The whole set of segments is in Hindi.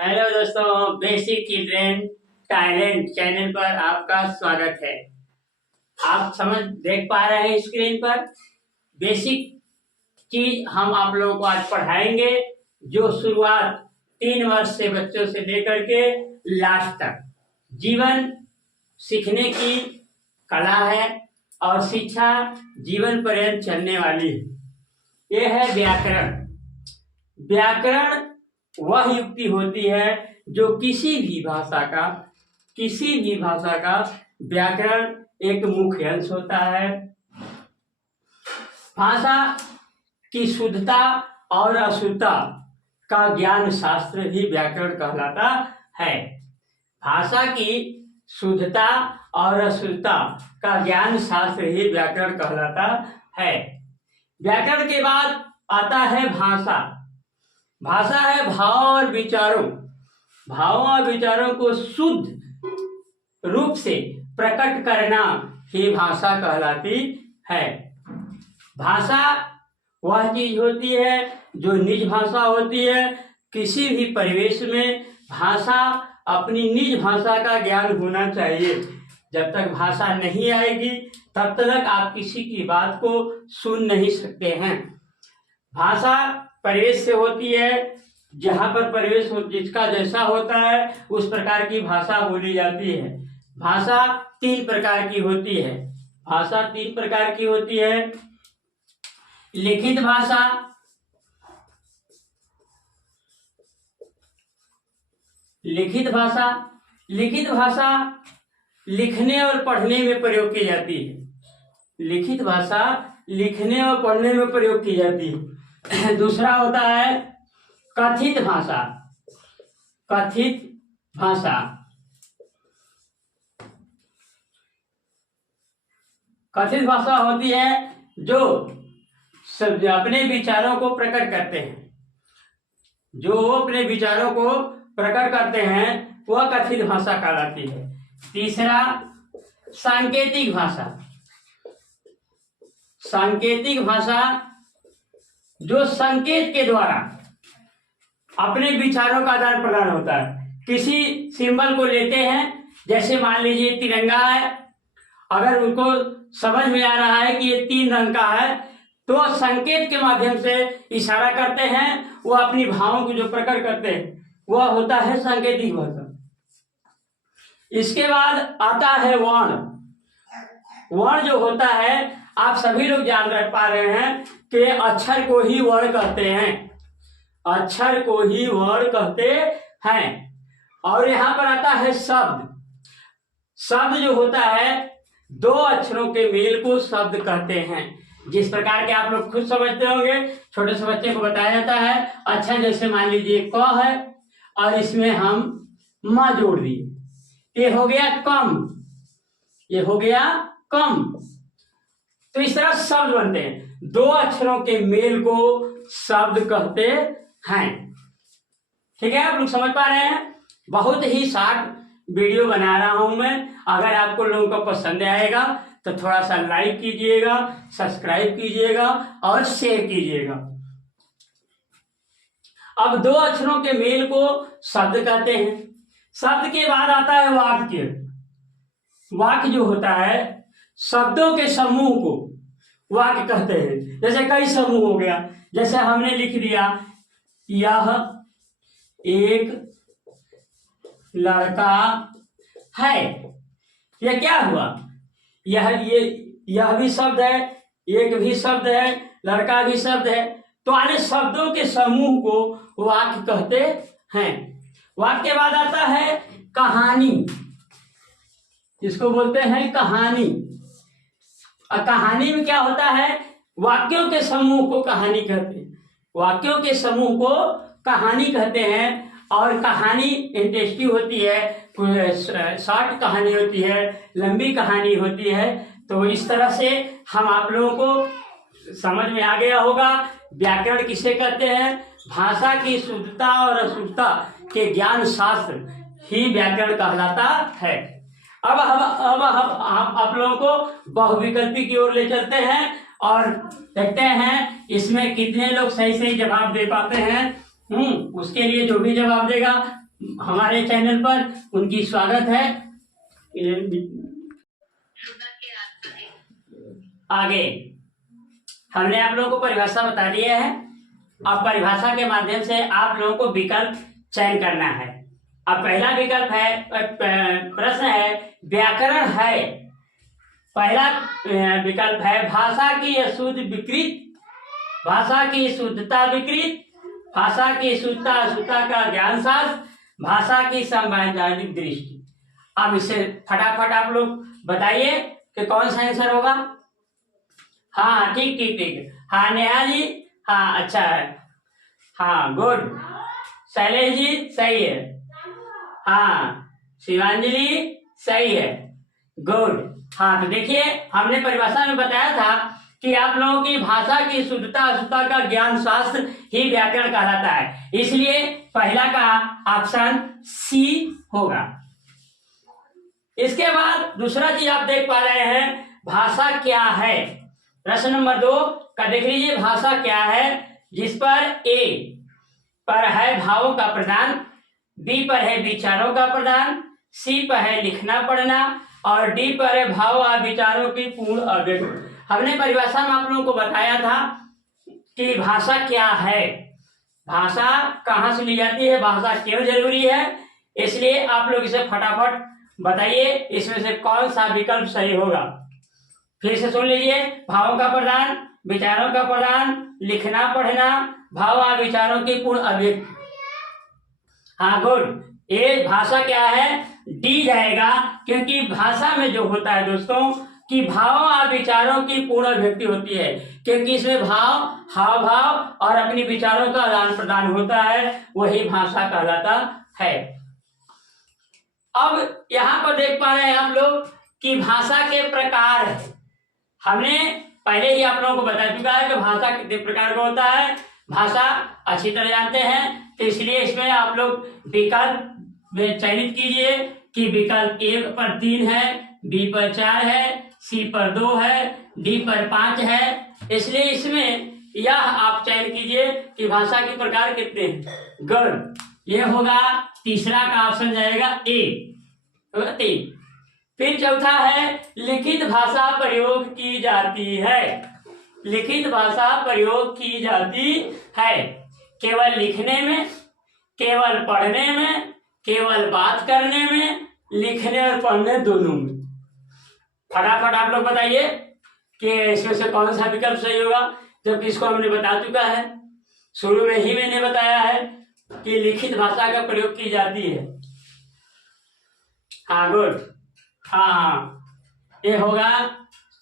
हेलो दोस्तों, बेसिक चिल्ड्रेन टैलेंट चैनल पर आपका स्वागत है। आप समझ देख पा रहे हैं स्क्रीन पर बेसिक चीज हम आप लोगों को आज पढ़ाएंगे, जो शुरुआत 3 वर्ष से बच्चों से लेकर के लास्ट तक जीवन सीखने की कला है और शिक्षा जीवन पर्यंत चलने वाली है। यह है व्याकरण। व्याकरण वह युक्ति होती है जो किसी भी भाषा का व्याकरण एक मुख्य अंश होता है। भाषा की शुद्धता और अशुद्धता का ज्ञान शास्त्र ही व्याकरण कहलाता है। भाषा की शुद्धता और अशुद्धता का ज्ञान शास्त्र ही व्याकरण कहलाता है। व्याकरण के बाद आता है भाषा। भाषा है भावों और विचारों को शुद्ध रूप से प्रकट करना ही भाषा कहलाती है। भाषा वह चीज होती है जो निज भाषा होती है। किसी भी परिवेश में भाषा अपनी निज भाषा का ज्ञान होना चाहिए। जब तक भाषा नहीं आएगी तब तक आप किसी की बात को सुन नहीं सकते हैं। भाषा परिवेश से होती है। जहाँ पर परिवेश जिसका जैसा होता है उस प्रकार की भाषा बोली जाती है। भाषा 3 प्रकार की होती है। लिखित भाषा, लिखने और पढ़ने में प्रयोग की जाती है। लिखित भाषा लिखने और पढ़ने में प्रयोग की जाती है। दूसरा होता है कथित भाषा। कथित भाषा होती है जो सब अपने विचारों को प्रकट करते हैं, वह कथित भाषा कहलाती है। तीसरा सांकेतिक भाषा जो संकेत के द्वारा अपने विचारों का आदान प्रदान होता है। किसी सिंबल को लेते हैं, जैसे मान लीजिए तिरंगा है, अगर उनको समझ में आ रहा है कि ये 3 रंग का है तो संकेत के माध्यम से इशारा करते हैं। वो अपनी भावों को जो प्रकट करते हैं वह होता है सांकेतिक भाषा। इसके बाद आता है वर्ण जो होता है, आप सभी लोग जान पा रहे हैं कि अक्षर को ही वर्ण कहते हैं। और यहाँ पर आता है शब्द जो होता है 2 अक्षरों के मेल को शब्द कहते हैं। जिस प्रकार के आप लोग खुद समझते होंगे, छोटे से बच्चे को बताया जाता है। अच्छा, जैसे मान लीजिए क है और इसमें हम म जोड़ दिए, ये हो गया कम। तो इस तरह शब्द बनते हैं। 2 अक्षरों के मेल को शब्द कहते हैं। ठीक है, आप लोग समझ पा रहे हैं। बहुत ही शॉर्ट वीडियो बना रहा हूं मैं। अगर आपको लोगों को पसंद आएगा तो थोड़ा सा लाइक कीजिएगा, सब्सक्राइब कीजिएगा और शेयर कीजिएगा। अब 2 अक्षरों के मेल को शब्द कहते हैं। शब्द के बाद आता है वाक्य जो होता है, शब्दों के समूह को वाक्य कहते हैं। जैसे कई समूह हो गया, जैसे हमने लिख दिया यह एक लड़का है। यह क्या हुआ? यह भी शब्द है, एक भी शब्द है, लड़का भी शब्द है। तो आने शब्दों के समूह को वाक्य कहते हैं। वाक्य के बाद आता है कहानी, जिसको बोलते हैं कहानी। और कहानी में क्या होता है? वाक्यों के समूह को कहानी कहते हैं। और कहानी इंटरेस्टिंग होती है, शॉर्ट कहानी होती है, लंबी कहानी होती है। तो इस तरह से हम आप लोगों को समझ में आ गया होगा व्याकरण किसे कहते हैं। भाषा की शुद्धता और अशुद्धता के ज्ञान शास्त्र ही व्याकरण कहलाता है। अब हम आप लोगों को बहुविकल्पी की ओर ले चलते हैं और देखते हैं इसमें कितने लोग सही सही जवाब दे पाते हैं। उसके लिए जो भी जवाब देगा हमारे चैनल पर उनकी स्वागत है। आगे हमने आप लोगों को परिभाषा बता दिया है। अब परिभाषा के माध्यम से आप लोगों को विकल्प चयन करना है। अब पहला विकल्प है, प्रश्न है व्याकरण है। पहला विकल्प है भाषा की अशुद्ध विकृत, भाषा की शुद्धता विकृत, भाषा की शुद्धता अशुद्धता का ज्ञान शास्त्र, भाषा की संवैधानिक दृष्टि। अब इसे फटाफट आप लोग बताइए कि कौन सा आंसर होगा। हाँ ठीक ठीक ठीक, हाँ नेहा जी, हाँ अच्छा है, हाँ गुड, शैलेश जी सही है, हाँ शिवांजलि सही है, गुड। हाँ तो देखिए हमने परिभाषा में बताया था कि आप लोगों की भाषा की शुद्धता अशुद्धता का ज्ञान शास्त्र ही व्याकरण कहलाता है, इसलिए पहला का ऑप्शन सी होगा। इसके बाद दूसरा चीज आप देख पा रहे हैं, भाषा क्या है। प्रश्न नंबर 2 का देख लीजिए, भाषा क्या है, जिस पर ए पर है भावों का प्रदान, बी पर है विचारों का प्रदान, सी पर है लिखना पढ़ना और डी पर है भाव और विचारों की पूर्ण अभिव्यक्ति। हमने परिभाषा में आप लोगों को बताया था कि भाषा क्या है, भाषा कहाँ से ली जाती है, भाषा क्यों जरूरी है, इसलिए आप लोग इसे फटाफट बताइए इसमें से कौन सा विकल्प सही होगा। फिर से सुन लीजिए, भावों का प्रदान, विचारों का प्रदान, लिखना पढ़ना, भाव और विचारों की पूर्ण अभिव्यक्ति। हाँ गुड, ये भाषा क्या है, डी जाएगा, क्योंकि भाषा में जो होता है दोस्तों कि भावों और विचारों की पूर्ण अभिव्यक्ति होती है, क्योंकि इसमें भाव, हाव भाव और अपनी विचारों का आदान प्रदान होता है, वही भाषा कहलाता है। अब यहाँ पर देख पा रहे हैं आप लोग कि भाषा के प्रकार है। हमने पहले ही आप लोगों को बता चुका है कि भाषा कितने प्रकार का होता है, भाषा अच्छी तरह जानते हैं, तो इसलिए इसमें आप लोग विकल्प चयनित कीजिए कि विकल्प ए पर 3 है, बी पर 4 है, सी पर 2 है, डी पर 5 है, इसलिए इसमें यह आप चयन कीजिए कि भाषा के प्रकार कितने हैं। गुड, ये होगा तीसरा का ऑप्शन जाएगा ए, 3। फिर चौथा है लिखित भाषा प्रयोग की जाती है। लिखित भाषा प्रयोग की जाती है केवल लिखने में, केवल पढ़ने में, केवल बात करने में, लिखने और पढ़ने दोनों में। फटाफट आप लोग बताइए कि इसमें से कौन सा विकल्प सही होगा, जबकि इसको हमने बता चुका है, शुरू में ही मैंने बताया है कि लिखित भाषा का प्रयोग की जाती है। हाँ गुड, हाँ ये होगा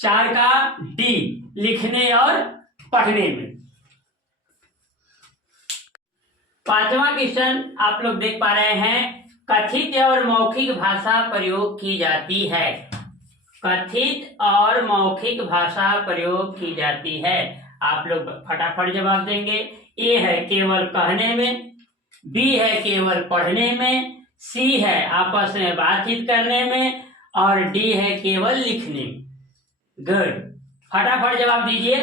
4 का डी, लिखने और पढ़ने में। 5वां क्वेश्चन आप लोग देख पा रहे हैं, कथित और मौखिक भाषा प्रयोग की जाती है। कथित और मौखिक भाषा प्रयोग की जाती है, आप लोग फटाफट जवाब देंगे। ए है केवल कहने में, बी है केवल पढ़ने में, सी है आपस में बातचीत करने में और डी है केवल लिखने में। गुड, फटाफट जवाब दीजिए।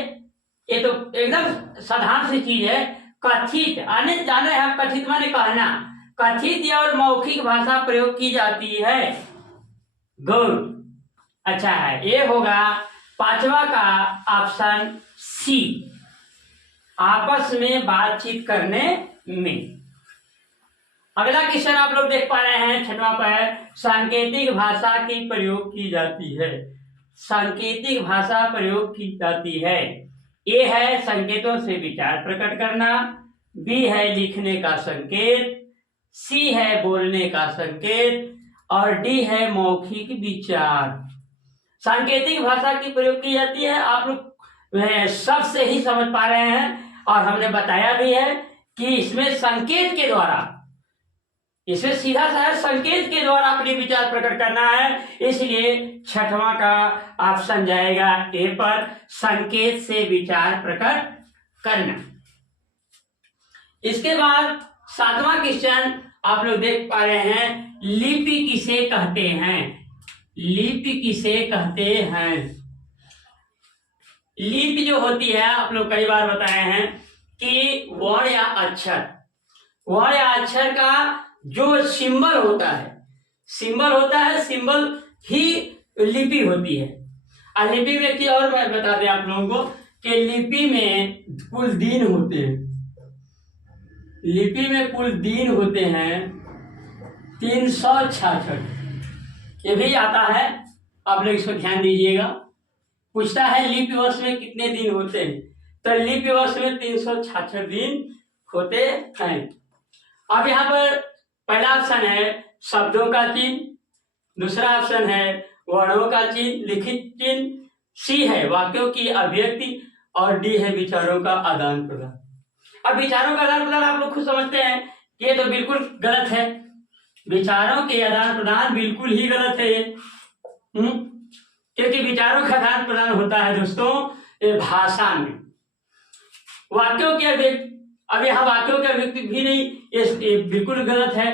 ये तो एकदम साधारण सी चीज है, कथित आने जाना है, कथित माने कहना, कथित और मौखिक भाषा प्रयोग की जाती है। गुड, अच्छा है, ये होगा 5वां का ऑप्शन सी, आपस में बातचीत करने में। अगला क्वेश्चन आप लोग देख पा रहे हैं 6वां पर, सांकेतिक भाषा की प्रयोग की जाती है। सांकेतिक भाषा प्रयोग की जाती है। ए है संकेतों से विचार प्रकट करना, बी है लिखने का संकेत, सी है बोलने का संकेत और डी है मौखिक विचार। सांकेतिक भाषा की प्रयोग की जाती है, आप लोग सब से ही समझ पा रहे हैं और हमने बताया भी है कि इसमें संकेत के द्वारा, इसमें सीधा सा संकेत के द्वारा अपने विचार प्रकट करना है, इसलिए 6वां का ऑप्शन जाएगा ए पर, संकेत से विचार प्रकट करना। इसके बाद 7वां क्वेश्चन आप लोग देख पा रहे हैं, लिपि किसे कहते हैं। लिपि किसे कहते हैं। लिपि जो होती है, आप लोग कई बार बताए हैं कि वर्ण या अक्षर, वर्ण या अक्षर का जो सिंबल होता है सिंबल ही लिपि होती है। और लिपि में की और मैं बता दें आप लोगों को कि लिपि में कुल दिन होते हैं। लिपि में कुल दिन होते हैं 366। ये भी आता है, आप लोग इसको ध्यान दीजिएगा। पूछता है लिपि वर्ष में कितने दिन होते हैं, तो लिपि वर्ष में 366 दिन होते हैं। अब यहाँ पर पहला ऑप्शन है शब्दों का चिन्ह, दूसरा ऑप्शन है वर्णों का चिन्ह, लिखित चिन्ह, सी है वाक्यों की अभिव्यक्ति और डी है विचारों का आदान प्रदान। अब विचारों का आदान प्रदान आप लोग खुद समझते हैं कि ये तो बिल्कुल गलत है। विचारों के आदान प्रदान बिल्कुल ही गलत है ये, क्योंकि विचारों का आदान प्रदान होता है दोस्तों ये भाषा में। वाक्यों की अभिव्यक्ति, अब यहाँ वाक्यों की अभिव्यक्ति भी नहीं, ये बिल्कुल गलत है।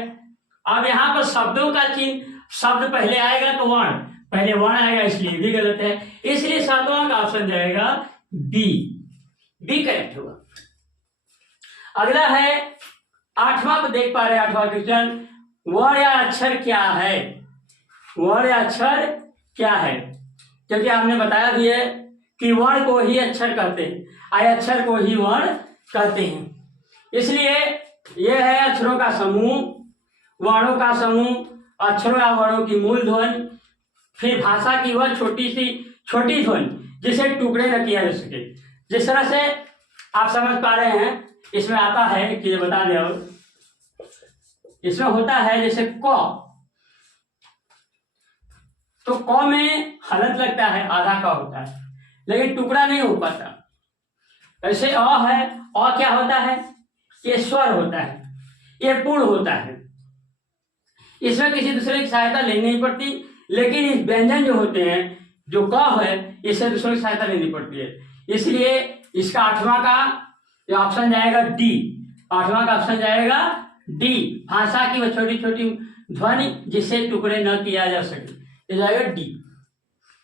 अब यहाँ पर शब्दों का चिन्ह, शब्द पहले आएगा तो वर्ण, पहले वर्ण आएगा, इसलिए भी गलत है। इसलिए सातवां का ऑप्शन जाएगा बी करेक्ट होगा। अगला है 8वां पर देख पा रहे हैं, 8वां क्वेश्चन, वर्ण या अक्षर क्या है? वर्ण या अक्षर क्या है? क्योंकि हमने बताया भी है कि वर्ण को ही अक्षर कहते हैं, अक्षर को ही वर्ण कहते हैं। इसलिए यह है अक्षरों का समूह, वर्णों का समूह, अक्षरों या वर्णों की मूल ध्वनि, फिर भाषा की वह छोटी ध्वनि जिसे टुकड़े न किया जा सके। जिस तरह से आप समझ पा रहे हैं इसमें आता है कि बता दें, और इसमें होता है जैसे क, तो क में हलत लगता है, आधा क होता है लेकिन टुकड़ा नहीं हो पाता। ऐसे अ है, अ क्या होता है? ये स्वर होता है, ये पूर्ण होता है, इसमें किसी दूसरे की सहायता लेनी नहीं पड़ती। लेकिन इस व्यंजन जो होते हैं, जो क है, इससे दूसरे की सहायता लेनी पड़ती है। इसलिए इसका 8वां का ऑप्शन जाएगा डी। 8वां का ऑप्शन जाएगा डी, भाषा की वह छोटी छोटी ध्वनि जिसे टुकड़े न किया जा सके, ये जाएगा डी।